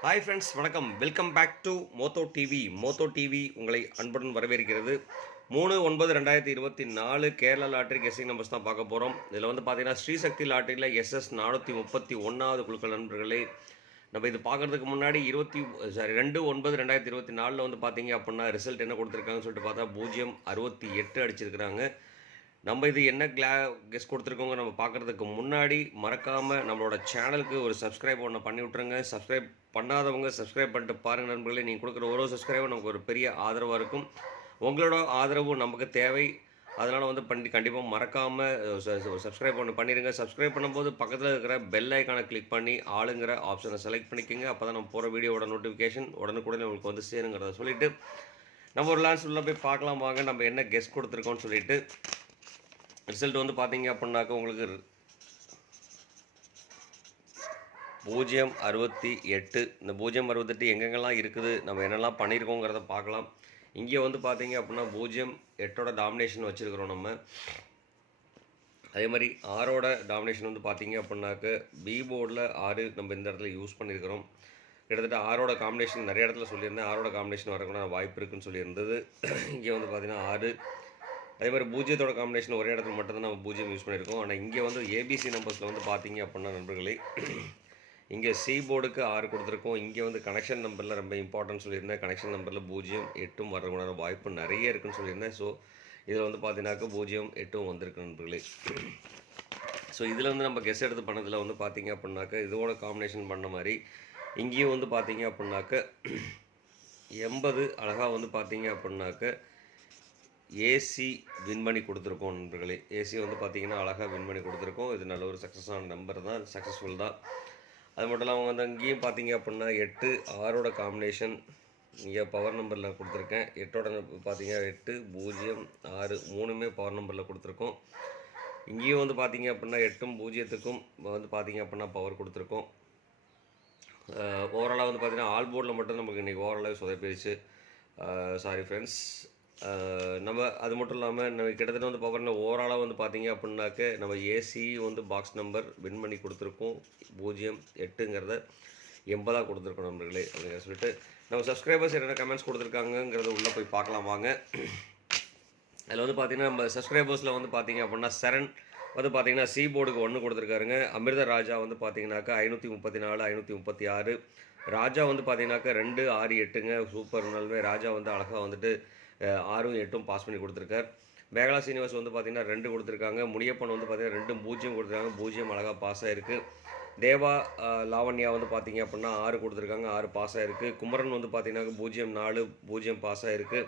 Hi friends, வணக்கம். Welcome back to மோத்தோ TV. மோத்தோ டிவி உங்களை அன்புடன் வரவேற்கிறது. 3/9/2024 கேரளா லாட்டரி கெஸ்ஸிங் நம்பர்ஸ் தான் பார்க்க போகிறோம். இதில் வந்து பார்த்தீங்கன்னா ஸ்ரீசக்தி லாட்டரியில் SS 431வது குழுக்கள் நண்பர்களே. நம்ம இது பார்க்குறதுக்கு முன்னாடி 2/9/2024 வந்து பார்த்தீங்க அப்படின்னா ரிசல்ட் என்ன கொடுத்துருக்காங்கன்னு சொல்லிட்டு பார்த்தா 068 அடிச்சிருக்கிறாங்க. நம்ம இது என்ன கெஸ் கொடுத்துருக்கோங்க நம்ம பார்க்குறதுக்கு முன்னாடி மறக்காமல் நம்மளோட சேனலுக்கு ஒரு சப்ஸ்கிரைப் ஒன்று பண்ணி விட்ருங்க. சப்ஸ்கிரைப் பண்ணாதவங்க சப்ஸ்கிரைப் பண்ணிட்டு பாருங்கள் நண்பர்களே. நீங்கள் கொடுக்குற ஒரு சப்ஸ்கிரைபர் நமக்கு ஒரு பெரிய ஆதரவாக இருக்கும். உங்களோட ஆதரவு நமக்கு தேவை. அதனால் வந்து கண்டிப்பாக மறக்காமல் சப்ஸ்கிரைப் ஒன்று பண்ணிடுங்க. சப்ஸ்கிரைப் பண்ணும்போது பக்கத்தில் இருக்கிற பெல் ஐக்கானை கிளிக் பண்ணி ஆளுங்கிற ஆப்ஷனை செலக்ட் பண்ணிக்கோங்க. அப்போ தான் நம்ம போகிற வீடியோட நோட்டிஃபிகேஷன் உடனுக்குடனே உங்களுக்கு வந்து சேருங்கிறத சொல்லிவிட்டு நம்ம ஒரு லான்ஸ் உள்ள போய் பார்க்கலாம் வாங்க. நம்ம என்ன கெஸ் கொடுத்துருக்கோன்னு சொல்லிட்டு ரிசல்ட் வந்து பார்த்தீங்க அப்படின்னாக்க உங்களுக்கு 068. இந்த 068 எங்கெங்கெல்லாம் இருக்குது, நம்ம என்னெல்லாம் பண்ணியிருக்கோங்கிறத பார்க்கலாம். இங்கே வந்து பார்த்தீங்க அப்படின்னா 08ஓட டாமினேஷன் வச்சுருக்கிறோம் நம்ம. அதே மாதிரி 6ஓட டாமினேஷன் வந்து பார்த்தீங்க அப்படின்னாக்க பி போர்டில் 6 நம்ம இந்த இடத்துல யூஸ் பண்ணியிருக்கிறோம். கிட்டத்தட்ட 6ஓட காம்பினேஷன் நிறைய இடத்துல சொல்லியிருந்தேன். 6ஓட காம்பினேஷன் வரக்கூட வாய்ப்பு இருக்குதுன்னு சொல்லியிருந்தது. இங்கே வந்து பார்த்தீங்கன்னா 6. அதே மாதிரி 0ஓட காம்பினேஷன் ஒரே இடத்துல மட்டும் தான் நம்ம 0 யூஸ் பண்ணியிருக்கோம். ஆனால் இங்கே வந்து ஏபிசி நம்பர்ஸில் வந்து பார்த்தீங்க அப்படின்னா நண்பர்களே, இங்கே சி போர்டுக்கு 6 கொடுத்துருக்கோம். இங்கே வந்து கனெக்ஷன் நம்பரில் ரொம்ப இம்பார்ட்டன்ட் சொல்லியிருந்தேன். கனெக்ஷன் நம்பரில் 0-8 வரக்கூடாத வாய்ப்பு நிறைய இருக்குதுன்னு சொல்லியிருந்தேன். ஸோ இதில் வந்து பார்த்தீங்கன்னாக்க 0-8 வந்திருக்கு நண்பர்களே. ஸோ இதில் வந்து நம்ம கெஸ் எடுத்து பண்ணதில் வந்து பார்த்தீங்க அப்படின்னாக்க இதோட காம்பினேஷன் பண்ண மாதிரி இங்கேயும் வந்து பார்த்தீங்க அப்படின்னாக்க 80 அழகாக வந்து பார்த்தீங்க அப்படின்னாக்க ஏசி வின் பண்ணி கொடுத்துருக்கோம் நண்பர்களே. ஏசி வந்து பார்த்தீங்கன்னா அழகாக வின் பண்ணி கொடுத்துருக்கோம். இது நல்ல ஒரு சக்ஸஸான நம்பர் தான், சக்ஸஸ்ஃபுல் தான். அது மட்டும் இல்லாமல் வந்து அங்கேயும் பார்த்தீங்க அப்படின்னா 8 6ஓட காம்பினேஷன் இங்கே பவர் நம்பரில் கொடுத்துருக்கேன். 8ஓட பார்த்தீங்க 8 0 6 3மே பவர் நம்பரில் கொடுத்துருக்கோம். இங்கேயும் வந்து பார்த்தீங்க அப்படின்னா 8ம் 0த்துக்கும் வந்து பார்த்தீங்க அப்படின்னா பவர் கொடுத்துருக்கோம். ஓவராலாக வந்து பார்த்தீங்கன்னா ஆல் போர்டில் மட்டும் நமக்கு இன்றைக்கி ஓவராலாக சொதப்பிடுச்சு. Sorry friends. நம்ம அது மட்டும் இல்லாமல் நம்ம கிட்டத்தட்ட வந்து பார்க்குறோன்னா ஓவராலாக வந்து பார்த்தீங்க அப்படின்னாக்க நம்ம ஏசி வந்து பாக்ஸ் நம்பர் வின் பண்ணி கொடுத்துருக்கோம். 0-8ங்கிறத 80 கொடுத்துருக்கோம் நண்பர்களே அப்படிங்கிற சொல்லிட்டு நம்ம சப்ஸ்கிரைபர்ஸ் என்னென்ன கமெண்ட்ஸ் கொடுத்துருக்காங்கங்கிறத உள்ளே போய் பார்க்கலாம் வாங்க. அதில் வந்து பார்த்திங்கன்னா நம்ம சப்ஸ்கிரைபர்ஸில் வந்து பார்த்திங்க அப்படின்னா சரண் வந்து பார்த்திங்கன்னா சி போர்டுக்கு 1 கொடுத்துருக்காருங்க. அமிர்த ராஜா வந்து பார்த்திங்கனாக்கா 534 536. ராஜா வந்து பார்த்திங்கனாக்கா 2 6 8ங்க. சூப்பர். நல்வே ராஜா வந்து அழகாக வந்துட்டு 6ம் 8ம் பாஸ் பண்ணி கொடுத்துருக்கார். மேகலா சீனிவாஸ் வந்து பார்த்திங்கன்னா 2 கொடுத்துருக்காங்க. முனியப்பன் வந்து பார்த்திங்கன்னா 2 0 கொடுத்துருக்காங்க. 0 அழகாக பாஸ் ஆகிருக்கு. தேவா லாவண்யா வந்து பார்த்திங்க அப்படின்னா 6 கொடுத்துருக்காங்க. 6 பாஸ் ஆகிருக்கு. குமரன் வந்து பார்த்திங்கனாக்கா 0-4 0 பாஸ் ஆகிருக்கு.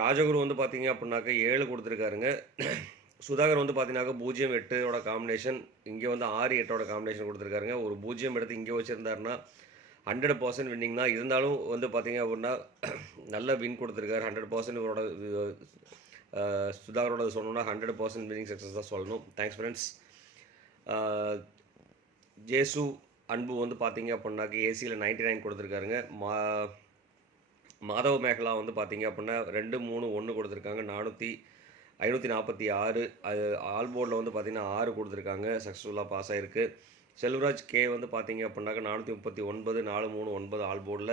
ராஜகுரு வந்து பார்த்திங்க அப்படின்னாக்கா 7 கொடுத்துருக்காருங்க. சுதாகர் வந்து பார்த்தீங்கன்னாக்கா 0-8ஓட காம்பினேஷன் இங்கே வந்து 6-8ஓட காம்பினேஷன் கொடுத்துருக்காருங்க. ஒரு 0 எடுத்து இங்கே வச்சுருந்தாருன்னா 100% வின்னிங் தான். இருந்தாலும் வந்து பார்த்தீங்க அப்படின்னா நல்ல வின் கொடுத்துருக்காரு. 100% இவரோட சுதாகரோட சொல்லணும்னா 100% வின்னிங் சக்ஸஸ் தான் சொல்லணும். Thanks friends. ஜேசு அன்பு வந்து பார்த்தீங்க அப்படின்னாக்க ஏசியில் 99 கொடுத்துருக்காருங்க. மாதவ மேகலா வந்து பார்த்தீங்க அப்படின்னா 2 3 1 கொடுத்துருக்காங்க. 546. அது ஆல் போர்டில் வந்து பார்த்திங்கன்னா 6 கொடுத்துருக்காங்க. சக்ஸஸ்ஃபுல்லாக பாஸ் ஆகிருக்கு. செல்வராஜ் கே வந்து பார்த்திங்க அப்படின்னாக்கா 439 4 3 9 ஆல் போர்டில்.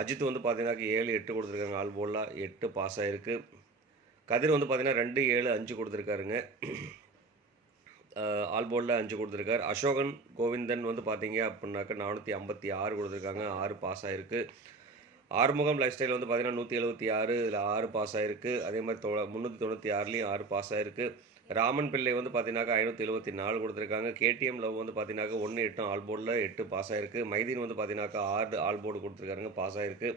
அஜித் வந்து பார்த்திங்கனாக்கா 7 8 கொடுத்துருக்காங்க. ஆல் போர்டில் 8 பாஸ் ஆகிருக்கு. கதிர் வந்து பார்த்திங்கன்னா 2 7 5 கொடுத்துருக்காருங்க. ஆல் போர்டில் 5 கொடுத்துருக்காரு. அசோகன் கோவிந்தன் வந்து பார்த்திங்க அப்படின்னாக்கா 456 கொடுத்துருக்காங்க. 6 பாஸ் ஆகிருக்கு. ஆறுமுகம் லைஃப் ஸ்டைல் வந்து பார்த்திங்கன்னா 176 இதில் 6 பாஸ் ஆகிருக்கு. அதே மாதிரி 396லேயும் 6 பாஸ் ஆகிருக்கு. ராமன் பிள்ளை வந்து பார்த்தீங்கன்னாக்கா 574 கொடுத்துருக்காங்க. கேடிஎம் லவ் வந்து பார்த்தீங்கன்னாக்கா 1 8 ஆல் போர்டில் 8 பாஸ் ஆகிருக்கு. மைதீன் வந்து பார்த்தீங்கன்னாக்கா 6 ஆல் போர்டு கொடுத்துருக்காருங்க, பாஸ் ஆகிருக்கு.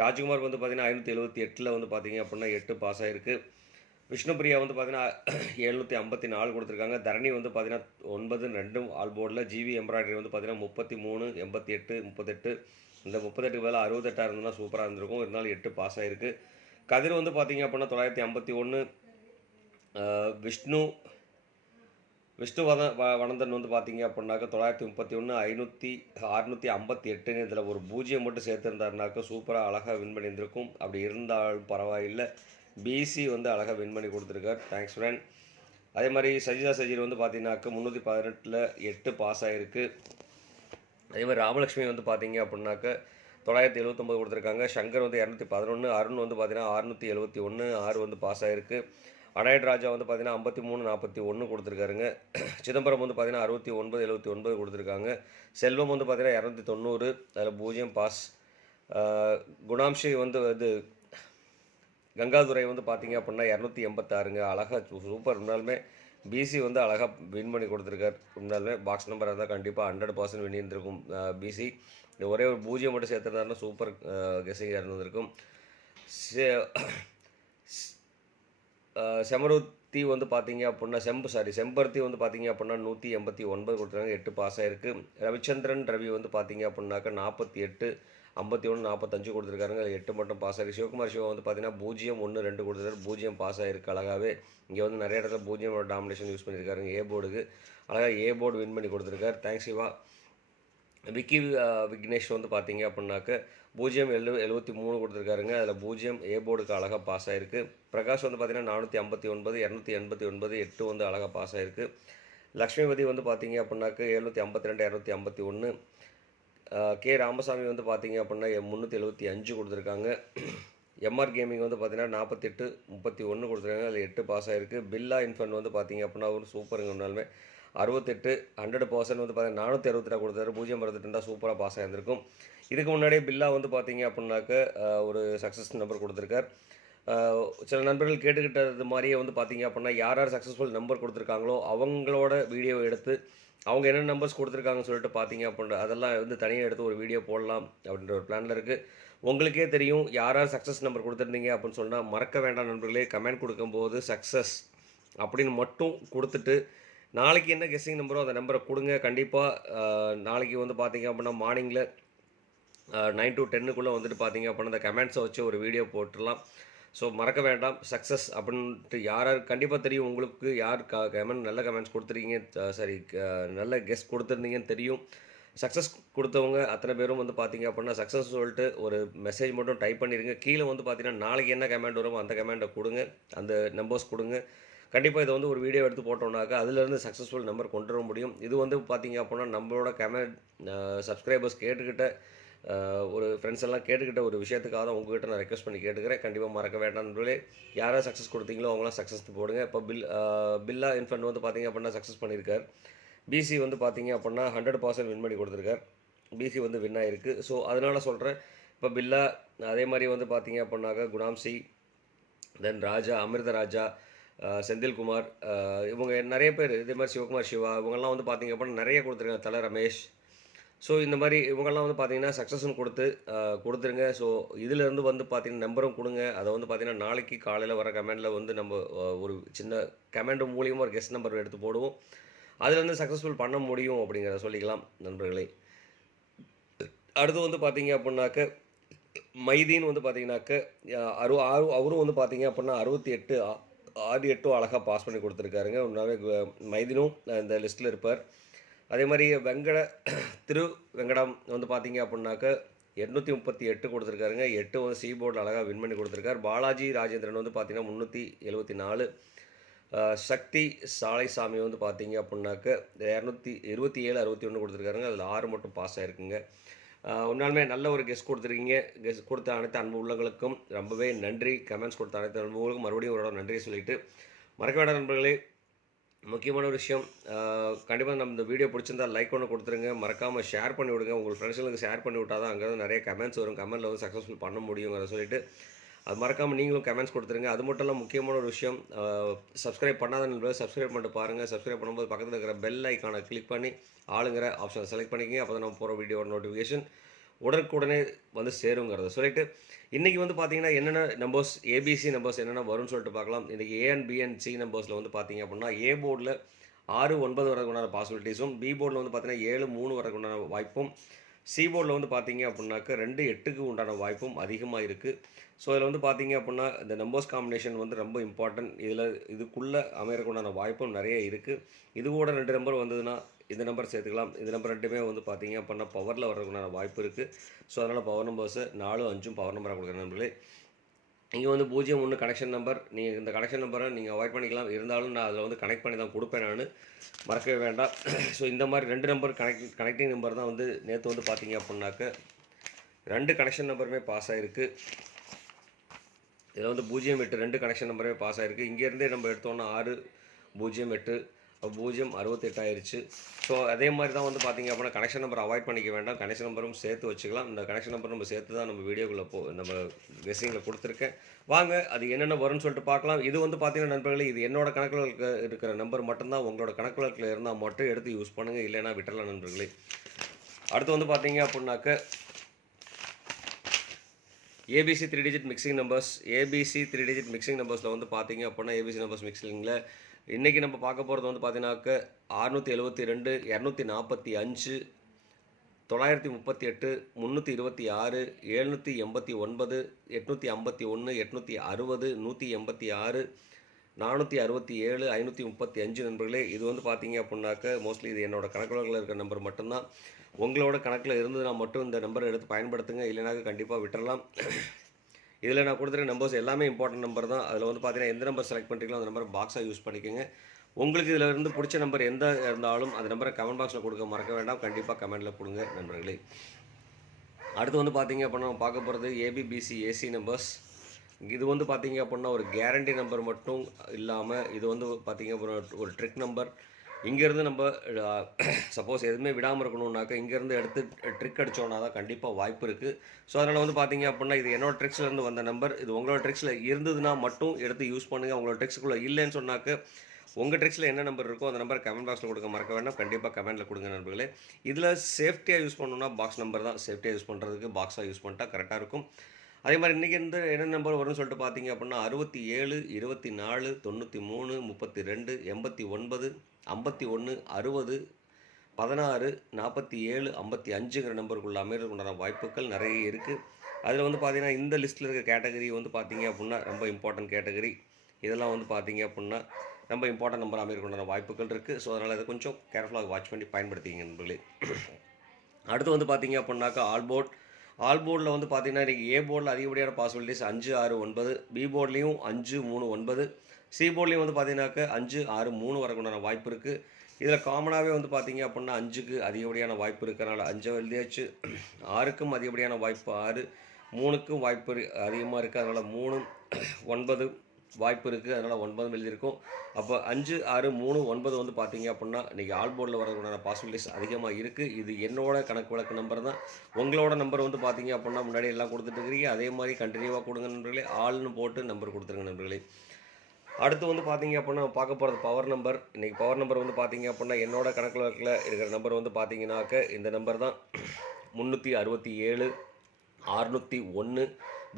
ராஜ்குமார் வந்து பார்த்தீங்கன்னா 578 வந்து பார்த்தீங்க அப்படின்னா 8 பாஸ் ஆகிருக்கு. விஷ்ணுபிரியா வந்து பார்த்தீங்கன்னா 754 கொடுத்துருக்காங்க. தரணி வந்து பார்த்தீங்கன்னா 9 2 ஆல் போர்டில். ஜிவி எம்ப்ராய்டரி வந்து பார்த்தீங்கன்னா 33 88 38. இந்த 38க்கு பதிலாக 68 இருந்ததுன்னா சூப்பராக இருந்திருக்கும். இருந்தாலும் 8 பாஸ் ஆகிருக்கு. கதிர் வந்து பார்த்தீங்க அப்படின்னா 951. விஷ்ணு வனந்தன் வந்து பார்த்தீங்க அப்படின்னாக்கா 931 658. இதில் ஒரு 0 மட்டும் சேர்த்துருந்தாருனாக்கா சூப்பராக அழகாக வின் பண்ணியிருந்திருக்கும். அப்படி இருந்தாலும் பரவாயில்லை. பிசி வந்து அழகாக வின் பண்ணி கொடுத்துருக்கார். Thanks friend. அதே மாதிரி சஜிதா சஜீர் வந்து பார்த்தீங்கன்னாக்கா 318ல் 8 பாஸ் ஆகிருக்கு. அதே மாதிரி ராமலட்சுமி வந்து பார்த்தீங்க அப்படின்னாக்க 979 கொடுத்துருக்காங்க. சங்கர் வந்து 211, அருண் வந்து பார்த்தீங்கன்னா 671, 6 வந்து பாஸ் ஆகிருக்கு. அனாயட் ராஜா வந்து பார்த்தீங்கன்னா 53, 41 கொடுத்துருக்காருங்க. சிதம்பரம் வந்து பார்த்தீங்கன்னா 69, 79 கொடுத்துருக்காங்க. செல்வம் வந்து பார்த்தீங்கன்னா 290, அதில் 0 பாஸ். குணாம்ஷி வந்து இது கங்காதுரை வந்து பார்த்தீங்க அப்படின்னா 286ங்க. அழகாக சூப்பர். உண்மையாலுமே பிசி வந்து அழகாக வின் பண்ணி கொடுத்துருக்காரு. உண்மையாலுமே பாக்ஸ் நம்பர் இருந்தால் கண்டிப்பாக 100% வின் இருந்திருக்கும் பிசி. ஒரே ஒரு 0 மட்டும் சேர்த்துருந்தாருன்னா சூப்பர் கெஸிங்காக இருந்திருக்கும். செமருத்தி வந்து பார்த்தீங்க அப்படின்னா செம்பருத்தி வந்து பார்த்தீங்க அப்படின்னா 189 கொடுத்துருக்காங்க. 8 பாஸ் ஆகிருக்கு. ரவிச்சந்திரன் ரவி வந்து பார்த்தீங்க அப்படின்னாக்கா 48, 51, 45 கொடுத்துருக்காருங்க. அதில் 8 மட்டும் பாஸ் ஆகிருக்கு. சிவகுமார் சிவா வந்து பார்த்தீங்கன்னா 0, 1, 2 கொடுத்துருக்காரு. 0 பாஸ் ஆகிருக்கு. அழகாகவே இங்கே வந்து நிறைய இடத்துல 0 டாமினேஷன் யூஸ் பண்ணியிருக்காருங்க. ஏ போர்டுக்கு அழகாக ஏ போர்டு வின் பண்ணி கொடுத்துருக்காரு. தேங்க்ஸ் சிவா. விக்கி விக்னேஷ் வந்து பார்த்தீங்க அப்படின்னாக்க 0, 73 கொடுத்துருக்காருங்க. அதில் 0 ஏ போர்டுக்கு அழகாக பாஸ் ஆகிருக்கு. பிரகாஷ் வந்து பார்த்தீங்கன்னா 459, 289, 8 வந்து அழகாக பாஸ் ஆகிருக்கு. லக்ஷ்மிபதி வந்து பார்த்தீங்க அப்படின்னாக்க 752, 251. கே ராமசாமி வந்து பார்த்தீங்க அப்படின்னா 375 கொடுத்துருக்காங்க. எம்ஆர் கேமிங் வந்து பார்த்தீங்கன்னா 48, 31 கொடுத்துருக்காங்க. அதில் 8 பாஸ் ஆகிருக்கு. பில்லா இன்ஃபன் வந்து பார்த்தீங்க அப்படின்னா ஒரு சூப்பருங்க. ஒன்றாலுமே 68, 100% வந்து பார்த்தீங்கன்னா 462 கொடுத்தாரு. 0 இருந்தால் சூப்பராக பாஸ் ஆகிருந்திருக்கும். இதுக்கு முன்னாடியே பில்லா வந்து பார்த்தீங்க அப்படின்னாக்க ஒரு சக்ஸஸ் நம்பர் கொடுத்துருக்கார். சில நண்பர்கள் கேட்டுக்கிட்டது மாதிரியே வந்து பார்த்தீங்க அப்படின்னா யார் சக்ஸஸ்ஃபுல் நம்பர் கொடுத்துருக்காங்களோ அவங்களோட வீடியோவை எடுத்து அவங்க என்ன நம்பர்ஸ் கொடுத்துருக்காங்கன்னு சொல்லிட்டு பார்த்தீங்க அப்படின்ற அதெல்லாம் வந்து தனியாக எடுத்து ஒரு வீடியோ போடலாம் அப்படின்ற ஒரு பிளானில் இருக்குது. உங்களுக்கே தெரியும் யார் சக்ஸஸ் நம்பர் கொடுத்துருந்தீங்க அப்படின்னு சொன்னால் மறக்க வேண்டாம் நண்பர்களே. கமெண்ட் கொடுக்கும்போது சக்ஸஸ் அப்படின்னு மட்டும் கொடுத்துட்டு நாளைக்கு என்ன கெஸ்ஸிங் நம்பரோ அந்த நம்பரை கொடுங்க. கண்டிப்பாக நாளைக்கு வந்து பார்த்தீங்க அப்படின்னா மார்னிங்கில் 9 to 10க்குள்ளே வந்துட்டு பார்த்தீங்க அப்படின்னா அந்த கமெண்ட்ஸை வச்சு ஒரு வீடியோ போட்டுடலாம். ஸோ மறக்க வேண்டாம் சக்ஸஸ் அப்படின்ட்டு யார் கண்டிப்பாக தெரியும் உங்களுக்கு யார் கமெண்ட் நல்ல கமெண்ட்ஸ் கொடுத்துருக்கீங்க. சரி நல்ல கெஸ்ட் கொடுத்துருந்தீங்கன்னு தெரியும். சக்ஸஸ் கொடுத்தவங்க அத்தனை பேரும் வந்து பார்த்தீங்க அப்படின்னா சக்ஸஸ் சொல்லிட்டு ஒரு மெசேஜ் மட்டும் டைப் பண்ணிடுங்க. கீழே வந்து பார்த்தீங்கன்னா நாளைக்கு என்ன கமெண்ட் வருமோ அந்த கமெண்ட்டை கொடுங்க, அந்த நம்பர்ஸ் கொடுங்க. கண்டிப்பாக இதை வந்து ஒரு வீடியோ எடுத்து போட்டோம்னாக்கா அதுலேருந்து சக்ஸஸ்ஃபுல் நம்பர் கொண்டு வர முடியும். இது வந்து பார்த்தீங்க அப்படின்னா நம்மளோட கமெண்ட் சப்ஸ்கிரைபர்ஸ் கேட்டுக்கிட்ட ஒரு ஃப்ரெண்ட்ஸ் எல்லாம் கேட்டுக்கிட்ட ஒரு விஷயத்துக்காக தான் உங்கள்கிட்ட நான் ரெக்வஸ்ட் பண்ணி கேட்டுக்கிறேன். கண்டிப்பாக மறக்க வேண்டாம்ன்றே யாராவது சக்ஸஸ் கொடுத்தீங்களோ அவங்களாம் சக்ஸஸ் போடுங்க. இப்போ பில்லா இன்ஃபண்ட் வந்து பார்த்தீங்க அப்படின்னா சக்ஸஸ் பண்ணியிருக்கார். பிசி வந்து பார்த்தீங்க அப்படின்னா 100% வின் பண்ணி கொடுத்துருக்கார். பிசி வந்து வின் ஆகிருக்கு. ஸோ அதனால் சொல்கிறேன். இப்போ பில்லா அதே மாதிரி வந்து பார்த்தீங்க அப்படின்னாக்கா குணாம்சி, தென் ராஜா, அமிர்த ராஜா, செந்தில்குமார், இவங்க நிறைய பேர் இதே மாதிரி சிவகுமார் சிவா இவங்கெல்லாம் வந்து பார்த்தீங்க அப்படின்னா நிறைய கொடுத்துருக்காங்க. தலை ரமேஷ். ஸோ இந்த மாதிரி இவங்கெல்லாம் வந்து பார்த்தீங்கன்னா சக்ஸஸ்ன்னு கொடுத்துருங்க. ஸோ இதிலேருந்து வந்து பார்த்தீங்கன்னா நம்பரும் கொடுங்க. அதை வந்து பார்த்தீங்கன்னா நாளைக்கு காலையில் வர கமெண்டில் வந்து நம்ம ஒரு சின்ன கமெண்ட் மூலியமாக ஒரு கெஸ்ட் நம்பர் எடுத்து போடுவோம். அதில் வந்து சக்ஸஸ்ஃபுல் பண்ண முடியும் அப்படிங்கிறத சொல்லிக்கலாம் நண்பர்களே. அடுத்து வந்து பார்த்தீங்க அப்படின்னாக்க மைதீன் வந்து பார்த்தீங்கன்னாக்க அவரும் வந்து பார்த்தீங்க அப்படின்னா 68, 6, 8 அழகாக பாஸ் பண்ணி கொடுத்துருக்காருங்க. உண்மையாகவே மைதீனும் இந்த லிஸ்ட்டில் இருப்பார். அதே மாதிரி வெங்கடம் வந்து பார்த்தீங்க அப்படின்னாக்க 838 கொடுத்துருக்காருங்க. 8 வந்து சி போர்டில் அழகாக வின் பண்ணி கொடுத்துருக்காரு. பாலாஜி ராஜேந்திரன் வந்து பார்த்தீங்கன்னா 374. சக்தி சாலைசாமி வந்து பார்த்தீங்க அப்படின்னாக்க 227, 61 கொடுத்துருக்காருங்க. அதில் 6 மட்டும் பாஸ் ஆகிருக்குங்க. உண்மையாலுமே நல்ல ஒரு கெஸ்ட் கொடுத்துருக்கீங்க. கெஸ்ட் கொடுத்த அனைத்து அன்பு உள்ளங்களுக்கும் ரொம்பவே நன்றி. கமெண்ட்ஸ் கொடுத்த அனைத்து அன்புகளுக்கும் மறுபடியும் ஒரு நன்றியை சொல்லிவிட்டு மறக்க வேண்டாம் நண்பர்களே. முக்கியமான ஒரு விஷயம், கண்டிப்பாக நம்ம இந்த வீடியோ பிடிச்சிருந்தால் லைக் ஒன்று கொடுத்துருங்க. மறக்காமல் ஷேர் பண்ணி விடுங்க. உங்கள் ஃப்ரெண்ட்ஸுங்களுக்கு ஷேர் பண்ணி விட்டால் தான் அங்கே நிறைய கமெண்ட்ஸ் வரும். கமெண்ட்டில் வந்து சக்ஸஸ்ஃபுல் பண்ண முடியுங்கிறத சொல்லிவிட்டு அது மறக்காமல் நீங்களும் கமெண்ட்ஸ் கொடுத்துருங்க. அது மட்டும் இல்லாமல் முக்கியமான ஒரு விஷயம், சப்ஸ்கிரைப் பண்ணாத நண்பர்கள் சப்ஸ்கிரைப் பண்ணிட்டு பாருங்கள். சப்ஸ்கிரைப் பண்ணும்போது பக்கத்தில் இருக்கிற பெல் ஐக்கானை கிளிக் பண்ணி ஆளுங்கிற ஆப்ஷனை செலக்ட் பண்ணிக்கிங்க. அப்போ தான் நம்ம போகிற வீடியோட நோட்டிஃபிகேஷன் உடனுக்குடனே வந்து சேருங்கிறத சொல்லிவிட்டு இன்றைக்கி வந்து பார்த்தீங்கன்னா என்னென்ன நம்பர்ஸ் ஏபிசி நம்பர்ஸ் என்னென்ன வரும்னு சொல்லிட்டு பார்க்கலாம். இன்றைக்கி A and B and C நம்பர்ஸில் வந்து பார்த்தீங்க அப்படின்னா ஏ போர்டில் 6, 9 வரக்கு உண்டான பாசிபிலிட்டிஸும், பி போர்டில் வந்து பார்த்தீங்கன்னா 7, 3 வரக்கு உண்டான வாய்ப்பும், சி போர்டில் வந்து பார்த்தீங்க அப்படின்னாக்க 2, 8க்கு உண்டான வாய்ப்பும் அதிகமாக இருக்குது. ஸோ இதில் வந்து பார்த்தீங்க அப்படின்னா இந்த நம்பர்ஸ் காம்பினேஷன் வந்து ரொம்ப இம்பார்ட்டன்ட். இதுக்குள்ளே அமையறக்கு உண்டான வாய்ப்பும் நிறைய இருக்குது. இது கூட 2 நம்பர் வந்ததுன்னா இந்த நம்பர் சேர்த்துக்கலாம். இந்த நம்பர் 2மே வந்து பார்த்தீங்க அப்படின்னா பவரில் வர்றதுக்குண்டான வாய்ப்பு இருக்குது. ஸோ அதனால் பவர் நம்பர்ஸை 4, 5 பவர் நம்பராக கொடுக்குற நம்பர்களே. இங்கே வந்து 01 கனெக்ஷன் நம்பர். நீங்கள் இந்த கனெக்ஷன் நம்பரை நீங்கள் அவாய்ட் பண்ணிக்கலாம். இருந்தாலும் நான் அதில் வந்து கனெக்ட் பண்ணி தான் கொடுப்பேன் நான். மறக்கவே வேண்டாம். ஸோ இந்த மாதிரி 2 நம்பர் கனெக்டிங் நம்பர் தான் வந்து நேற்று வந்து பார்த்தீங்க அப்படின்னாக்க 2 கனெக்ஷன் நம்பருமே பாஸ் ஆகிருக்கு. இதில் வந்து 08 2 கனெக்ஷன் நம்பருமே பாஸ் ஆகிருக்கு. இங்கேருந்தே நம்ம எடுத்தோன்னா 608 068 ஆயிடுச்சு. ஸோ அதே மாதிரி தான் வந்து பார்த்திங்க அப்படின்னா கனெக்ஷன் நம்பர் அவாய்ட் பண்ணிக்க வேண்டாம். கனெக்ஷன் நம்பரும் சேர்த்து வச்சுக்கலாம். இந்த கனெக்ஷன் நம்பர் நம்ம சேர்த்து தான் நம்ம வீடியோக்குள்ளே நம்ம கெஸ்ஸிங்கில் கொடுத்துருக்கேன். வாங்க அது என்னென்ன வரும்னு சொல்லிட்டு பார்க்கலாம். இது வந்து பார்த்திங்கன்னா நண்பர்களே, இது என்னோட கணக்கில் இருக்கிற நம்பர் மட்டும்தான். உங்களோட கணக்கில் இருந்தால் மட்டும் எடுத்து யூஸ் பண்ணுங்கள், இல்லைன்னா விட்டுறலாம் நண்பர்களே. அடுத்து வந்து பார்த்திங்க அப்படின்னாக்க ABC 3 digit mixing numbers. ABC 3 digit mixing நம்பர்ஸில் வந்து பார்த்திங்க அப்படின்னா ABC நம்பர்ஸ் மிக்சிங்கில் இன்றைக்கி நம்ம பார்க்க போகிறது வந்து பார்த்தீங்கன்னாக்க 672 245 938 326 789 851 860 186 467 535 நண்பர்களே. இது வந்து பார்த்தீங்க அப்படின்னாக்க மோஸ்ட்லி இது என்னோட கணக்கில் இருக்கிற நம்பர் மட்டும்தான். உங்களோட கணக்கில் இருந்ததுன்னா மட்டும் இந்த நம்பரை எடுத்து பயன்படுத்துங்க, இல்லைனாக்க கண்டிப்பாக விட்டுறலாம். இதில் நான் கொடுத்துருக்க நம்பர்ஸ் எல்லாமே இம்பார்ட்டன்ட் நம்பர் தான். அதில் வந்து பார்த்தீங்கன்னா எந்த நம்பர் செலக்ட் பண்ணுறீங்களோ அந்த நம்பரை பாக்ஸாக யூஸ் பண்ணிக்கோங்க. உங்களுக்கு இதில் இருந்து பிடிச்ச நம்பர் எந்த இருந்தாலும் அந்த நம்பரை கமெண்ட் பாக்ஸில் கொடுக்க மறக்க வேண்டாம். கண்டிப்பாக கமெண்ட்டில் கொடுங்க நண்பர்களே. அடுத்து வந்து பார்த்தீங்க அப்படின்னா நம்ம பார்க்க போகிறது ABBC AC நம்பர்ஸ். இது வந்து பார்த்தீங்க அப்படின்னா ஒரு கேரண்டி நம்பர் மட்டும் இல்லாமல் இது வந்து பார்த்தீங்க அப்படின்னா ஒரு ட்ரிக் நம்பர். இங்கேருந்து நம்ம சப்போஸ் எதுவுமே விடாமல் இருக்கணும்னாக்கா இங்கேருந்து எடுத்து ட்ரிக் அடித்தோன்னா தான் கண்டிப்பாக வாய்ப்பு இருக்குது. ஸோ அதனால் வந்து பார்த்தீங்க அப்படின்னா இது என்னோட ட்ரிக்ஸ்லேருந்து வந்த நம்பர். இது உங்களோட ட்ரிக்ஸில் இருந்ததுன்னா மட்டும் எடுத்து யூஸ் பண்ணுங்கள். உங்களோட ட்ரிக்ஸுக்குள்ளே இல்லைன்னு சொன்னாக்க உங்கள் ட்ரிக்ஸில் என்ன நம்பர் இருக்கோ அந்த நம்பர் கமெண்ட் பாக்ஸில் கொடுக்க மறக்க வேண்டாம். கண்டிப்பாக கமெண்ட்டில் கொடுங்க நண்பர்களே. இதில் சேஃப்டியாக யூஸ் பண்ணணும்னா பாக்ஸ் நம்பர் தான். சேஃப்டியாக யூஸ் பண்ணுறதுக்கு பாக்ஸாக யூஸ் பண்ணிட்டா கரெக்டாக இருக்கும். அதே மாதிரி இன்றைக்கி வந்து என்ன நம்பர் வரும்னு சொல்லிட்டு பார்த்தீங்க அப்படின்னா 67 24 93 32 89 51 60 16 47 55ங்கிற நம்பருக்குள்ள அமைகிறதுக்குண்டான வாய்ப்புகள் நிறைய இருக்குது. அதில் வந்து பார்த்திங்கன்னா இந்த லிஸ்ட்டில் இருக்க கேட்டகரி வந்து பார்த்திங்க அப்படின்னா ரொம்ப இம்பார்ட்டன்ட் கேட்டகரி. இதெல்லாம் வந்து பார்த்திங்க அப்படின்னா ரொம்ப இம்பார்ட்டன்ட் நம்பர் அமைகிறதுக்குண்டான வாய்ப்புகள் இருக்குது. ஸோ அதனால் அதை கொஞ்சம் கேர்ஃபுல்லாக வாட்ச் பண்ணி பயன்படுத்திங்க நண்பர்களே. அடுத்து வந்து பார்த்திங்க அப்படின்னாக்கா ஆல் போர்டில் வந்து பார்த்திங்கன்னா இன்றைக்கி A போர்டில் அதிகப்படியான பாசிபிலிட்டிஸ் 5 6 9, B போர்ட்லேயும் 5 3 9, C போர்ட்லேயும் வந்து பார்த்திங்கனாக்கா 5 6 3 வரக்குண்டான வாய்ப்பு இருக்குது. இதில் காமனாகவே வந்து பார்த்திங்க அப்படின்னா 5க்கு அதிகப்படியான வாய்ப்பு இருக்கிறனால 5 எழுதியாச்சு. 6க்கும் அதிகப்படியான வாய்ப்பு 6, 3க்கும் வாய்ப்பு அதிகமாக இருக்குது, அதனால் 3 9 வாய்ப்பு இருக்குது, அதனால் 9 எழுதியிருக்கும். அப்போ 5 6 3 9 வந்து பார்த்தீங்க அப்படின்னா இன்றைக்கி ஆல் போர்டில் வரதுக்குண்டான பாசிபிலிட்டிஸ் அதிகமாக இருக்குது. இது என்னோட கணக்கு வழக்கு நம்பர் தான். உங்களோட நம்பர் வந்து பார்த்தீங்க அப்படின்னா முன்னாடி எல்லாம் கொடுத்துட்டு இருக்கிறீங்க, அதே மாதிரி கண்டினியூவாக கொடுங்க நண்பர்களே. ஆள்னு போட்டு நம்பர் கொடுத்துருங்க நண்பர்களே. அடுத்து வந்து பார்த்தீங்க அப்படின்னா பார்க்க போகிறது பவர் நம்பர். இன்றைக்கி பவர் நம்பர் வந்து பார்த்தீங்க அப்படின்னா என்னோட கணக்கு வழக்கில் இருக்கிற நம்பர் வந்து பார்த்தீங்கன்னாக்க இந்த நம்பர் தான் 367 601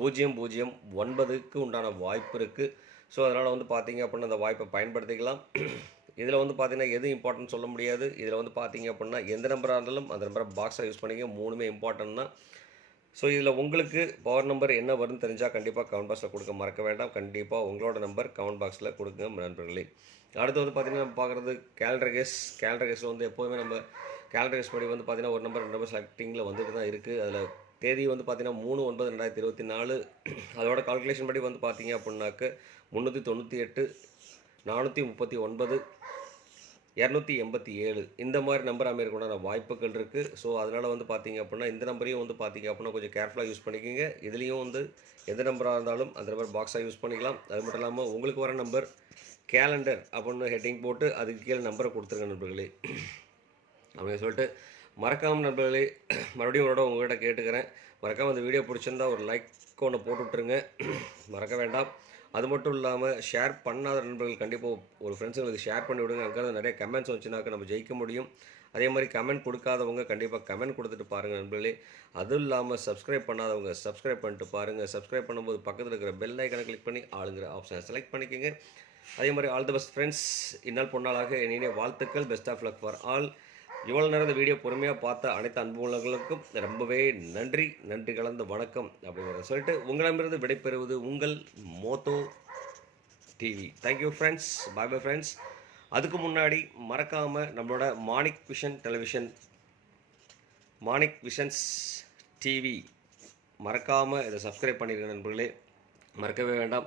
009க்கு உண்டான வாய்ப்பு இருக்குது. ஸோ அதனால் வந்து பார்த்திங்க அப்படின்னா அந்த வாய்ப்பை பயன்படுத்திக்கலாம். இதில் வந்து பார்த்திங்கன்னா எது இம்பார்ட்டன்ட் சொல்ல முடியாது. இதில் வந்து பார்த்திங்க அப்படின்னா எந்த நம்பராக இருந்தாலும் அந்த நம்பரை பாக்ஸாக யூஸ் பண்ணிக்க, 3மே இம்பார்ட்டன்ட் தான். ஸோ இதில் உங்களுக்கு பவர் நம்பர் என்ன வரும்னு தெரிஞ்சால் கண்டிப்பாக கமெண்ட் பாக்ஸில் கொடுக்க மறக்க வேண்டாம். கண்டிப்பாக உங்களோட நம்பர் கமெண்ட் பாக்ஸில் கொடுங்க நண்பர்களே. அடுத்து வந்து பார்த்திங்கன்னா நம்ம பார்க்குறது கேலண்டர் கேஸில் வந்து எப்போதுமே நம்ம கேலண்டர் கேஸ் படி வந்து பார்த்திங்கன்னா ஒரு நம்பர் 2 நம்பர் செலக்டிங்கில் வந்துட்டு தான் இருக்குது. அதில் தேதி வந்து பார்த்திங்கன்னா 3/9/2024. அதோட கால்குலேஷன் படி வந்து பார்த்திங்க அப்படின்னாக்க 398 439 287 இந்த மாதிரி நம்பர் அமையக்கூடான வாய்ப்புகள் இருக்குது. ஸோ அதனால் வந்து பார்த்திங்க அப்படின்னா இந்த நம்பரையும் வந்து பார்த்திங்க அப்படின்னா கொஞ்சம் கேர்ஃபுல்லாக யூஸ் பண்ணிக்கோங்க. இதுலேயும் வந்து எந்த நம்பராக இருந்தாலும் அந்த நம்பர் பாக்ஸாக யூஸ் பண்ணிக்கலாம். அது மட்டும் இல்லாமல் உங்களுக்கு வர நம்பர் கேலண்டர் அப்படின்னு ஹெட்டிங் போட்டு அதுக்கு கீழே நம்பரை கொடுத்துருங்க நண்பர்களே. அப்படின்னு சொல்லிட்டு மறக்காமல் நண்பர்களே மறுபடியும் உங்கள்கிட்ட கேட்டுக்கிறேன், மறக்காமல் அந்த வீடியோ பிடிச்சிருந்தா ஒரு லைக் ஒன்று போட்டு விட்ருங்க, மறக்க வேண்டாம். அது மட்டும் இல்லாமல் ஷேர் பண்ணாத நண்பர்கள் கண்டிப்பாக ஒரு ஃப்ரெண்ட்ஸுங்களுக்கு ஷேர் பண்ணி விடுங்க. அங்கே நிறைய கமெண்ட்ஸ் வச்சுனாக்க நம்ம ஜெயிக்க முடியும். அதே மாதிரி கமெண்ட் கொடுக்காதவங்க கண்டிப்பாக கமெண்ட் கொடுத்துட்டு பாருங்கள் நண்பர்களே. அதுவும் இல்லாமல் சப்ஸ்கிரைப் பண்ணாதவங்க சப்ஸ்கிரைப் பண்ணிட்டு பாருங்கள். சப்ஸ்கிரைப் பண்ணும்போது பக்கத்தில் இருக்கிற பெல் ஐக்கனை கிளிக் பண்ணி ஆளுங்கிற ஆப்ஷனை செலக்ட் பண்ணிக்கோங்க. அதே மாதிரி ஆல் தி பெஸ்ட் ஃப்ரெண்ட்ஸ். இந்நாள் பொன்னாளாக இனிய வாழ்த்துக்கள். Best of luck for all. இவ்வளோ நேரம் இந்த வீடியோ பொறுமையாக பார்த்த அனைத்து அன்புள்ளவர்களுக்கும் ரொம்பவே நன்றி கலந்த வணக்கம் அப்படிங்கிறத சொல்லிட்டு உங்களிடமிருந்து விடைபெறுவது உங்கள் Moto TV. Thank you friends. Bye bye friends. அதுக்கு முன்னாடி மறக்காமல் நம்மளோட மாணிக் விஷன்ஸ் டிவி மறக்காமல் இதை சப்ஸ்கிரைப் பண்ணிடுங்க நண்பர்களே. மறக்கவே வேண்டாம்.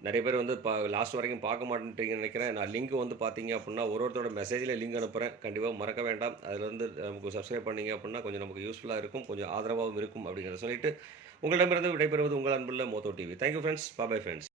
நிறைய பேர் வந்து லாஸ்ட் வரைக்கும் பார்க்க மாட்டேன்றீங்கன்னு நினைக்கிறேன். நான் லிங்க் வந்து பார்த்தீங்க அப்படின்னா, ஒருத்தரோட மெசேஜில் லிங்க் அனுப்புகிறேன். கண்டிப்பாக மறக்க வேண்டாம். அதில் வந்து நமக்கு சப்ஸ்கிரைப் பண்ணீங்க அப்படின்னா, கொஞ்சம் நமக்கு யூஸ்ஃபுல்லாக இருக்கும். கொஞ்சம் ஆதரவாகவும் இருக்கும் அப்படிங்கிறத சொல்லிட்டு, உங்களிடமிருந்து விடைபெறுவது உங்கள் அன்புள்ள Moto TV. Thank you friends. Bye bye friends.